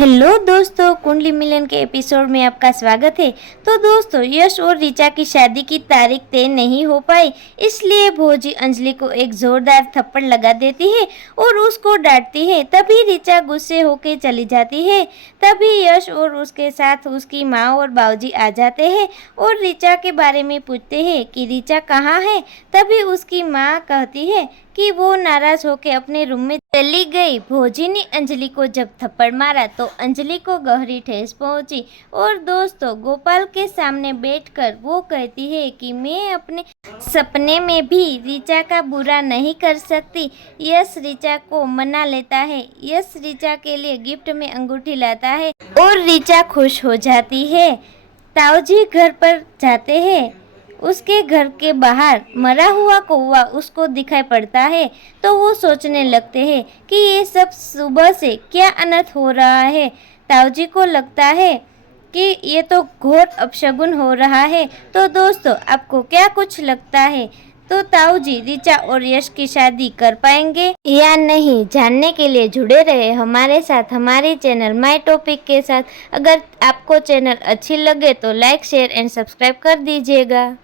Hello दोस्तों, कुंडली मिलन के एपिसोड में आपका स्वागत है। तो दोस्तों, यश और ऋचा की शादी की तारीख तय नहीं हो पाई, इसलिए भोजी अंजलि को एक जोरदार थप्पड़ लगा देती है और उसको डांटती है। तभी ऋचा गुस्से होकर चली जाती है। तभी यश और उसके साथ उसकी माँ और बाबूजी आ जाते हैं और ऋचा के बारे में पूछते हैं कि ऋचा कहाँ है। तभी उसकी माँ कहती है कि वो नाराज होकर अपने रूम में चली गई। भोजी ने अंजलि को जब थप्पड़ मारा तो अंजलि को गहरी ठेस पहुंची और दोस्तों गोपाल के सामने बैठकर वो कहती है कि मैं अपने सपने में भी ऋचा का बुरा नहीं कर सकती। यश ऋचा को मना लेता है। यश ऋचा के लिए गिफ्ट में अंगूठी लाता है और ऋचा खुश हो जाती है। ताऊजी घर पर जाते हैं। उसके घर के बाहर मरा हुआ कौवा उसको दिखाई पड़ता है तो वो सोचने लगते हैं कि ये सब सुबह से क्या अनर्थ हो रहा है। ताऊजी को लगता है कि ये तो घोर अपशगुन हो रहा है। तो दोस्तों, आपको क्या कुछ लगता है? तो ताऊजी ऋचा और यश की शादी कर पाएंगे या नहीं, जानने के लिए जुड़े रहे हमारे साथ हमारे चैनल माय टॉपिक के साथ। अगर आपको चैनल अच्छी लगे तो लाइक, शेयर एंड सब्सक्राइब कर दीजिएगा।